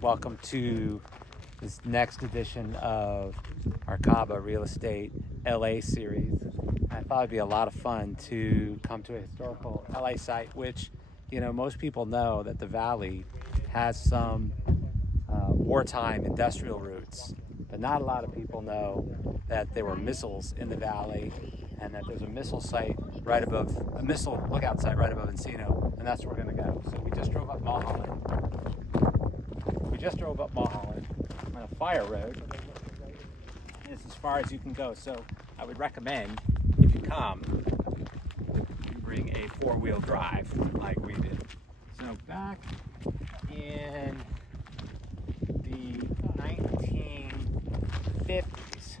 Welcome to this next edition of our Kaba Real Estate LA series. I thought it'd be a lot of fun to come to a historical LA site, which, most people know that the Valley has some wartime industrial roots, but not a lot of people know that there were missiles in the Valley and that there's a missile site right above, a missile lookout site right above Encino, and that's where we're gonna go. So we just drove up Mulholland. On a fire road. It's as far as you can go. So I would recommend, if you come, you bring a four-wheel drive like we did. So back in the 1950s,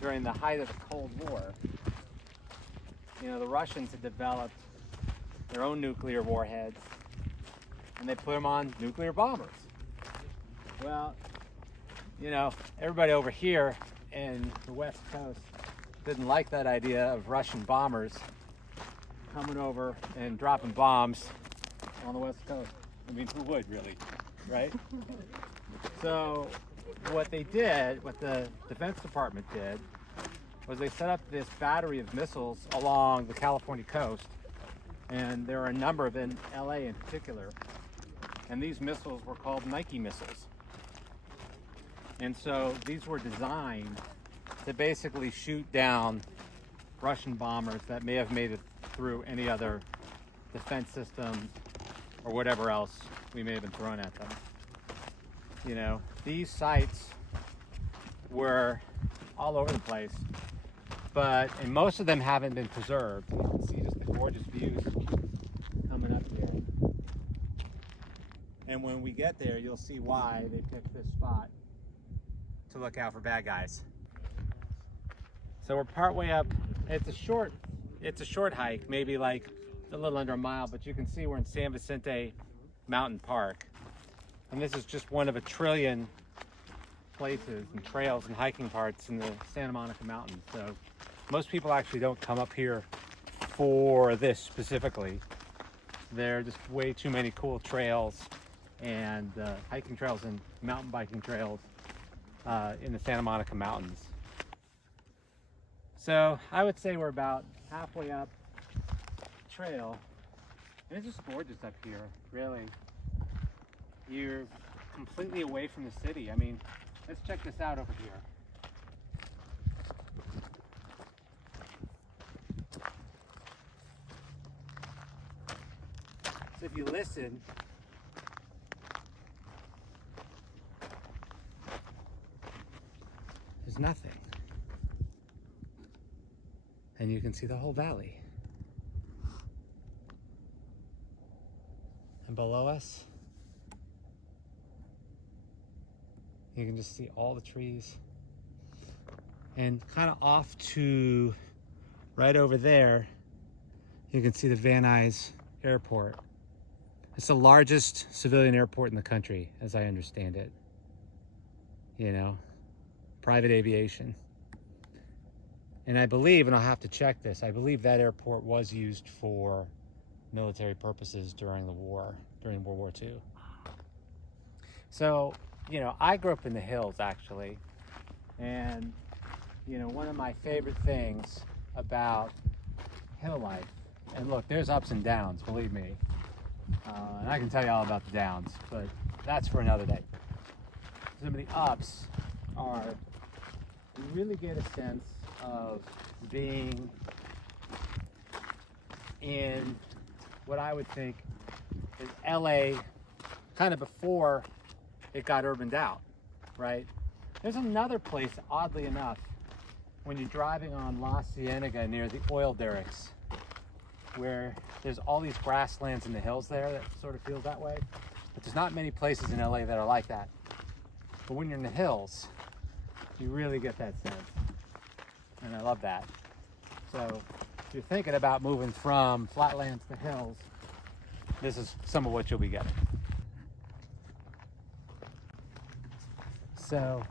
during the height of the Cold War, the Russians had developed their own nuclear warheads, and they put them on nuclear bombers. Well, everybody over here in the West Coast didn't like that idea of Russian bombers coming over and dropping bombs on the West Coast. I mean, who would really, right? So what the Defense Department did, was they set up this battery of missiles along the California coast, and there are a number of in LA in particular, and these missiles were called Nike missiles. And so these were designed to basically shoot down Russian bombers that may have made it through any other defense systems or whatever else we may have been throwing at them. These sites were all over the place, and most of them haven't been preserved. You can see just the gorgeous views coming up here. And when we get there, you'll see why they picked this spot to look out for bad guys. So we're partway up. It's a short hike, maybe like a little under a mile, but you can see we're in San Vicente Mountain Park. And this is just one of a trillion places and trails and hiking parts in the Santa Monica Mountains. So most people actually don't come up here for this specifically. There are just way too many cool trails and hiking trails and mountain biking trails in the Santa Monica Mountains. So I would say we're about halfway up the trail, and it's just gorgeous up here, really. You're completely away from the city. I mean, let's check this out over here. So if you listen, there's nothing. And you can see the whole valley. And below us, you can just see all the trees. And kind of off to right over there, you can see the Van Nuys Airport. It's the largest civilian airport in the country, as I understand it. Private aviation. And I believe, and I'll have to check this, I believe that airport was used for military purposes during World War II. So, I grew up in the hills, actually. And, one of my favorite things about hill life, and look, there's ups and downs, believe me. And I can tell you all about the downs, but that's for another day. Some of the ups are, you really get a sense of being in what I would think is LA kind of before it got urbaned out, right? There's another place, oddly enough, when you're driving on La Cienega near the oil derricks, where there's all these grasslands in the hills there that sort of feels that way. But there's not many places in LA that are like that. But when you're in the hills, you really get that sense. And I love that. So if you're thinking about moving from flatlands to hills, this is some of what you'll be getting. So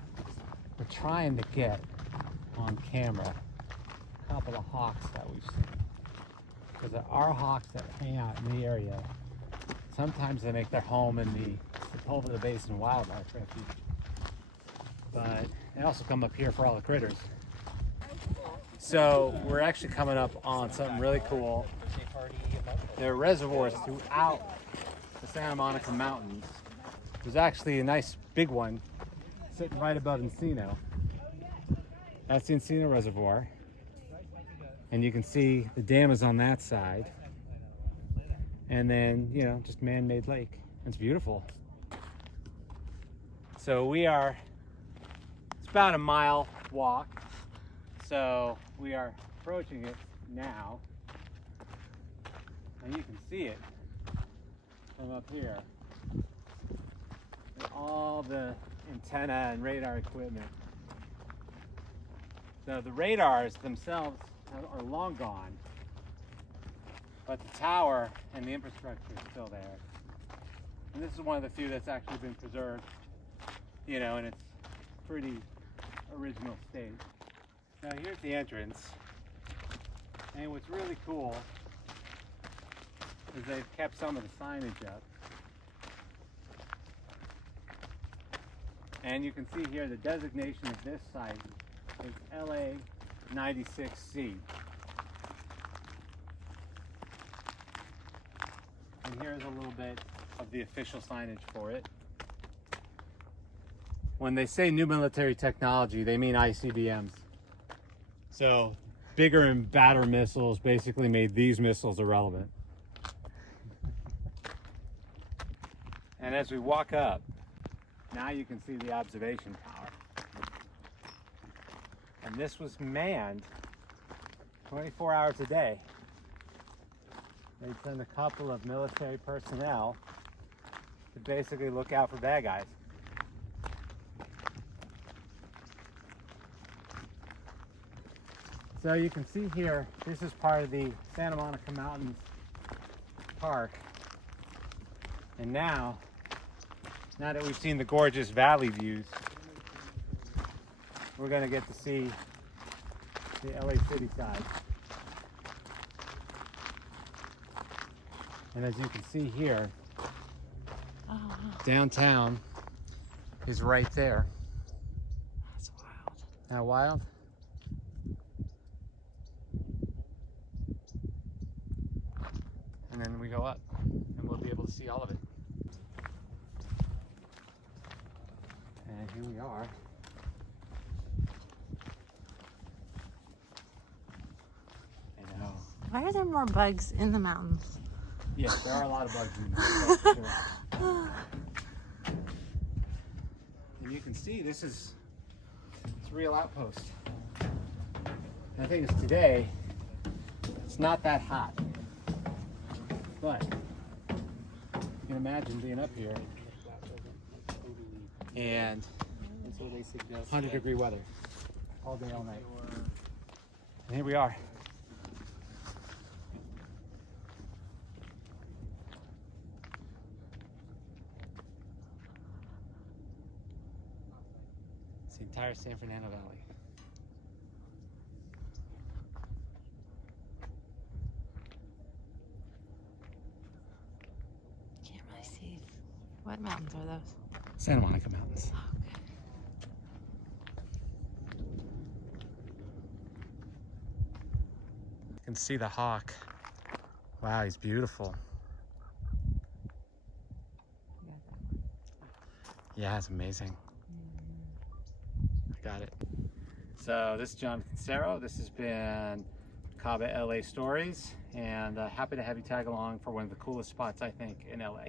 we're trying to get on camera a couple of hawks that we've seen. Because there are hawks that hang out in the area. Sometimes they make their home in the Culver Basin Wildlife Refuge. But they also come up here for all the critters. So we're actually coming up on something really cool. There are reservoirs throughout the Santa Monica Mountains. There's actually a nice big one sitting right above Encino. That's the Encino Reservoir. And you can see the dam is on that side. And then, you know, just man-made lake. It's beautiful. So it's about a mile walk. So we are approaching it now. And you can see it from up here. And all the antenna and radar equipment. So the radars themselves are long gone, but the tower and the infrastructure is still there. And this is one of the few that's actually been preserved, you know, in its pretty original state. Now here's the entrance, and what's really cool is they've kept some of the signage up. And you can see here the designation of this site is LA96C. And here's a little bit of the official signage for it. When they say new military technology, they mean ICBMs. So bigger and badder missiles basically made these missiles irrelevant. And as we walk up, now you can see the observation tower. And this was manned 24 hours a day. They'd send a couple of military personnel to basically look out for bad guys. So you can see here, this is part of the Santa Monica Mountains Park. And now that we've seen the gorgeous valley views, we're going to get to see the LA City side. And as you can see here, downtown is right there. That's wild. Isn't that wild? And then we go up and we'll be able to see all of it. And here we are. I know. Why are there more bugs in the mountains? Yes, there are a lot of bugs in there. Sure. And you can see it's a real outpost. And the thing is, today it's not that hot, but you can imagine being up here and 100-degree weather all day, all night. And here we are. It's the entire San Fernando Valley. Can't really see. What mountains are those? Santa Monica Mountains. Oh, okay. You can see the hawk. Wow, he's beautiful. Yeah, it's amazing. I got it. So this is Jonathan Serro. This has been Kaba LA Stories, and happy to have you tag along for one of the coolest spots, I think, in LA.